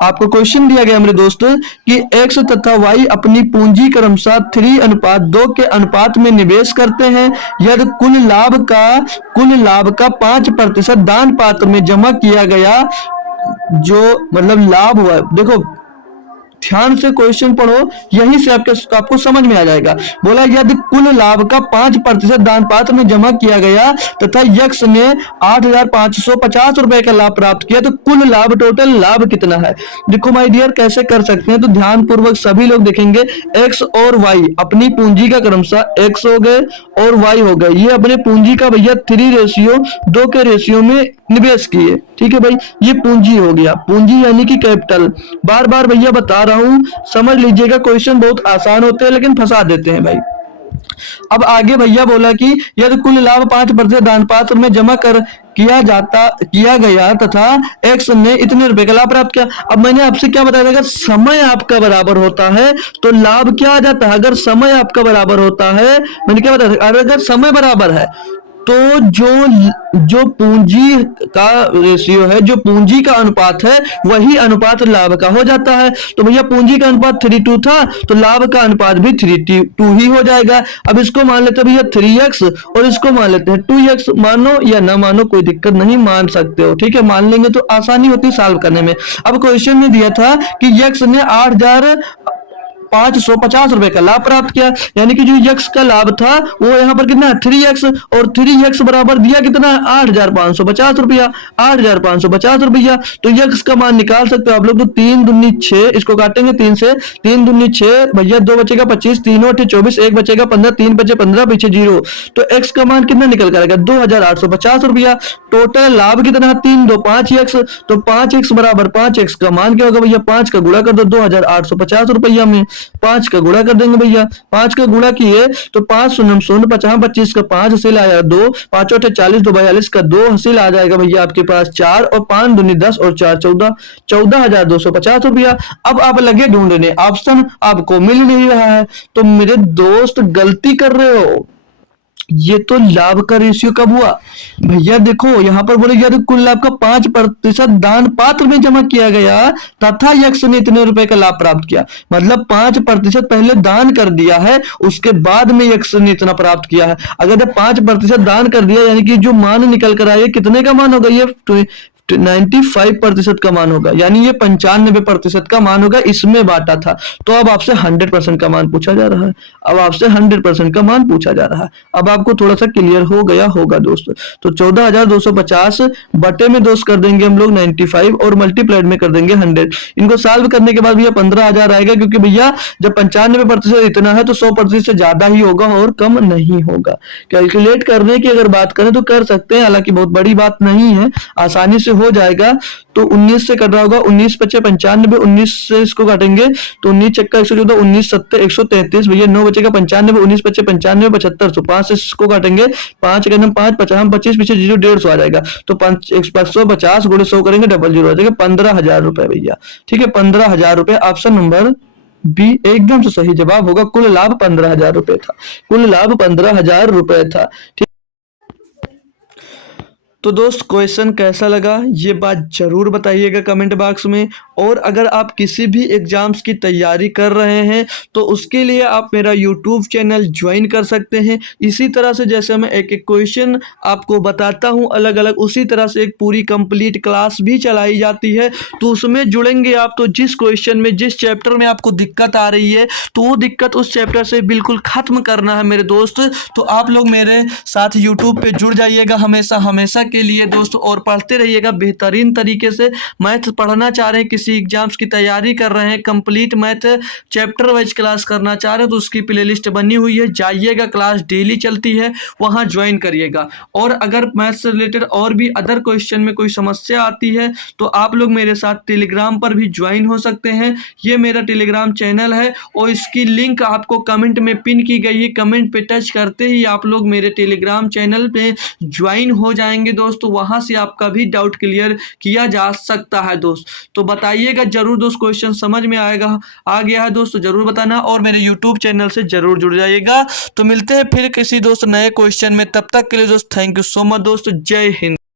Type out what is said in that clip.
आपको क्वेश्चन दिया गया मेरे दोस्त कि x तथा y अपनी पूंजी क्रमशः 3:2 के अनुपात में निवेश करते हैं। यदि कुल लाभ का 5% दान पात्र में जमा किया गया, जो मतलब लाभ हुआ, देखो ध्यान से क्वेश्चन पढ़ो, यहीं से आपको समझ में आ जाएगा। बोला यदि कुल लाभ का 5% दान पात्र में जमा किया गया तथा यक्ष ने 8,550 रुपए का लाभ प्राप्त किया, तो कुल लाभ, टोटल लाभ कितना है। देखो माय डियर, कैसे कर सकते हैं, तो ध्यान पूर्वक सभी लोग देखेंगे। एक्स और वाई अपनी पूंजी का क्रमशः एक्स हो गए और वाई हो गए, ये अपने पूंजी का भैया 3:2 के रेशियो में निवेश किए। ठीक है भाई, ये पूंजी हो गया, पूंजी यानी कि कैपिटल। बार बार भैया बता रहा हूं, समझ लीजिएगा, क्वेश्चन बहुत आसान होते हैं लेकिन फंसा देते हैं भाई। अब आगे भैया बोला कि यदि कुल लाभ 5% दान पात्र में जमा किया गया तथा एक्स ने इतने रुपए का लाभ प्राप्त किया। अब मैंने आपसे क्या बताया था, अगर समय आपका बराबर होता है तो लाभ क्या आ जाता है। अगर समय आपका बराबर होता है, मैंने क्या बताया था, अगर समय बराबर है तो जो पूंजी का रेशियो है, जो पूंजी का अनुपात है, वही अनुपात लाभ का हो जाता है। तो भैया पूंजी का अनुपात 3:2 था, तो लाभ का अनुपात भी 3:2 ही हो जाएगा। अब इसको मान लेते हैं भैया 3x और इसको मान लेते हैं 2x। मानो या ना मानो कोई दिक्कत नहीं, मान सकते हो। ठीक है, मान लेंगे तो आसानी होती है सॉल्व करने में। अब क्वेश्चन में दिया था कि यक्ष ने 8,550 रुपए का लाभ प्राप्त किया, यानी कि जो यक्ष का लाभ था वो यहाँ पर कितना है 3x, और 3x बराबर दिया कितना है 8,550 रुपया। 8,550 रुपया, तो यक्ष का मान निकाल सकते हो आप लोग। तो 3 दूनी 6, इसको काटेंगे 3 से, 3 दूनी 6 भैया, 2 बचेगा 25, 3 8 24, 1 बचेगा 15, 3 बचे 15, पीछे 0। तो x का मान कितना निकल कर आएगा 2,850 रुपया। टोटल लाभ कितना है 3 2 5x, तो 5x बराबर 5x का मान क्या होगा भैया, 5 का गुणा कर दो 2,850 रुपया में। 5 का गुणा कर देंगे भैया, 5 का गुणा किए तो 5 शून्य शून्य 50, 25 का 5 हासिल आया 2, 5 8 40, 2 42 का 2 हासिल आ जाएगा भैया आपके पास 4, और 5 दूनी 10 और 4 14, 14,250 रुपया। अब आप लगे ढूंढने, ऑप्शन आपको मिल नहीं रहा है, तो मेरे दोस्त गलती कर रहे हो। ये तो लाभ का रेशियो कब हुआ भैया, देखो यहां पर बोले यदि कुल लाभ का 5% दान पात्र में जमा किया गया तथा यक्ष ने इतने रुपए का लाभ प्राप्त किया, मतलब 5% पहले दान कर दिया है, उसके बाद में यक्ष ने इतना प्राप्त किया है। अगर 5% दान कर दिया, यानी कि जो मान निकल कर आए कितने का मान होगा, ये 95% का मान होगा, यानी ये 95% का मान होगा, इसमें बांटा था। तो अब आपसे 100% का मान पूछा जा रहा है। अब आपसे 100% का मान पूछा जा रहा है। अब आपको थोड़ा सा क्लियर हो गया होगा दोस्तों। तो 14,250 बटे में दोस्त कर देंगे हम लोग 95 और मल्टीप्लाइड में कर देंगे 100। इनको सॉल्व करने के बाद भैया 15,000 आएगा, क्योंकि भैया जब 95% इतना है तो 100% से ज्यादा ही होगा और कम नहीं होगा। कैलकुलेट करने की अगर बात करें तो कर सकते हैं, हालांकि बहुत बड़ी बात नहीं है, आसानी से हो जाएगा। तो 19 से कट रहा होगा, 19 पचे 95, 19 से इसको काटेंगे तो 19 चक्का 114, 19 सत्ते 133 भैया, 9 बचेगा 95, 19 पचे 95 75, तो 5 से इसको काटेंगे, 5 5 50 25 पीछे 0 150 आ जाएगा। तो 150 गुणे 100 करेंगे, 000 आ जाएगा 15,000 रुपए भैया। ठीक है, 15,000 रुपए, ऑप्शन नंबर बी एकदम से सही जवाब होगा। कुल लाभ 15,000 रुपए था, कुल लाभ 15,000 रुपए था। ठीक, तो दोस्त क्वेश्चन कैसा लगा ये बात जरूर बताइएगा कमेंट बॉक्स में। और अगर आप किसी भी एग्जाम्स की तैयारी कर रहे हैं तो उसके लिए आप मेरा यूट्यूब चैनल ज्वाइन कर सकते हैं। इसी तरह से जैसे मैं एक एक क्वेश्चन आपको बताता हूं अलग अलग, उसी तरह से एक पूरी कंप्लीट क्लास भी चलाई जाती है। तो उसमें जुड़ेंगे आप तो जिस क्वेश्चन में, जिस चैप्टर में आपको दिक्कत आ रही है, तो वो दिक्कत उस चैप्टर से बिल्कुल खत्म करना है मेरे दोस्त। तो आप लोग मेरे साथ यूट्यूब पे जुड़ जाइएगा हमेशा हमेशा के लिए दोस्तों, और पढ़ते रहिएगा बेहतरीन तरीके से। मैथ पढ़ना चाह रहे हैं, किसी एग्जाम्स की तैयारी कर रहे हैं, complete math chapter wise class करना चाह रहे हैं, तो उसकी प्लेलिस्ट बनी हुई है, जाइएगा, क्लास डेली चलती है, वहां ज्वाइन करिएगा। और अगर मैथ से रिलेटेड और भी अदर क्वेश्चन में कोई समस्या आती है तो आप लोग मेरे साथ टेलीग्राम पर भी ज्वाइन हो सकते हैं। ये मेरा टेलीग्राम चैनल है और इसकी लिंक आपको कमेंट में पिन की गई है। कमेंट पे टच करते ही आप लोग मेरे टेलीग्राम चैनल पे ज्वाइन हो जाएंगे दोस्तों, वहां से आपका भी डाउट क्लियर किया जा सकता है दोस्त। तो बताइएगा जरूर दोस्त, क्वेश्चन समझ में आ गया है दोस्तों, जरूर बताना, और मेरे यूट्यूब चैनल से जरूर जुड़ जाइएगा। तो मिलते हैं फिर किसी दोस्त नए क्वेश्चन में, तब तक के लिए दोस्त थैंक यू सो मच दोस्त, जय हिंद।